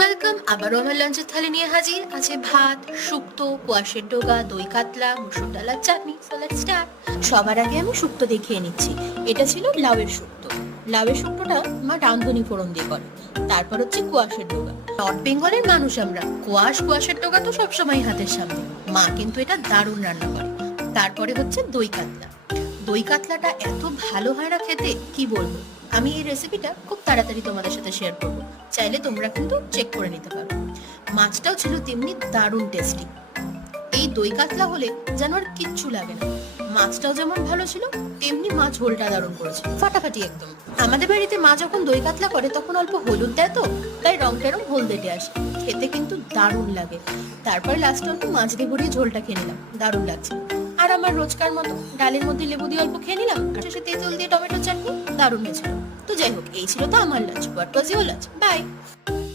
Welcome, আবারও আমার লাঞ্চের থালি নিয়ে হাজির আছে ভাত, শুক্তো, কোয়াশের ডোগা, দই কাতলা, মুসুর ডালার চাটনি। So let's start. সবার আগে আমি শুক্তো দেখিয়ে নিচ্ছি। এটা ছিল লাউয়ের শুক্তো। লাউয়ের শুক্তোটা মা রাঁধুনি ফোড়ন দিয়ে করে। তারপর হচ্ছে কোয়াশের ডোগা। নর্থ বেঙ্গলের মানুষ আমরা, কোয়াশের ডোগা তো সবসময় হাতের সামনে। মা কিন্তু এটা দারুণ রান্না করে। তারপরে হচ্ছে দই কাতলা। দই কাতলাটা এত ভালো হয় না খেতে, কি বলবো। আমি এই রেসিপিটা খুব তাড়াতাড়ি তোমাদের সাথে শেয়ার করব, চাইলে তোমরা কিন্তু চেক করে নিতে পারো। মাছটাও ছিল তেমনি দারুণ টেস্টি। এই দই কাতলা হলে যেন আর কিচ্ছু লাগে না। মাছটাও যেমন ভালো ছিল, তেমনি মাছ ঝোলটা দারুণ করেছে, ফাটাফাটি একদম। আমাদের বাড়িতে মা যখন দই কাতলা করে তখন অল্প হলুদ দেয় তো, তাই রংটা এরম হলদেটে আসে। খেতে কিন্তু দারুণ লাগে। তারপর লাস্টে অল্প মাছ দিয়ে ভরিয়ে ঝোলটা খেয়ে নিলাম, দারুণ লাগছে। আর আমার রোজকার মতো ডালের মধ্যে লেবু দিয়ে অল্প খেয়ে নিলাম, আর শেষে তেঁতুল দিয়ে টমেটো চাটনি, দারুণ হয়েছিল। তো যাই হোক, এই ছিল তো আমার lunch. What was your lunch? By.